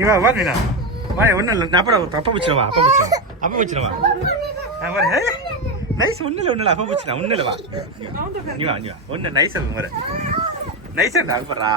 நீ வா வா மீனா வா ஒன்றும் இல்லை நான் அப்புறம் அப்பா பிடிச்சிடவா அப்பா பிடிச்சிடவா நைஸ் ஒன்றும் இல்லை அப்பா பிடிச்சிடா ஒன்றும் இல்லை வா நீ வா ஒன்று நைஸ் இருக்கும் வர நைஸ் இருந்தா அப்புறா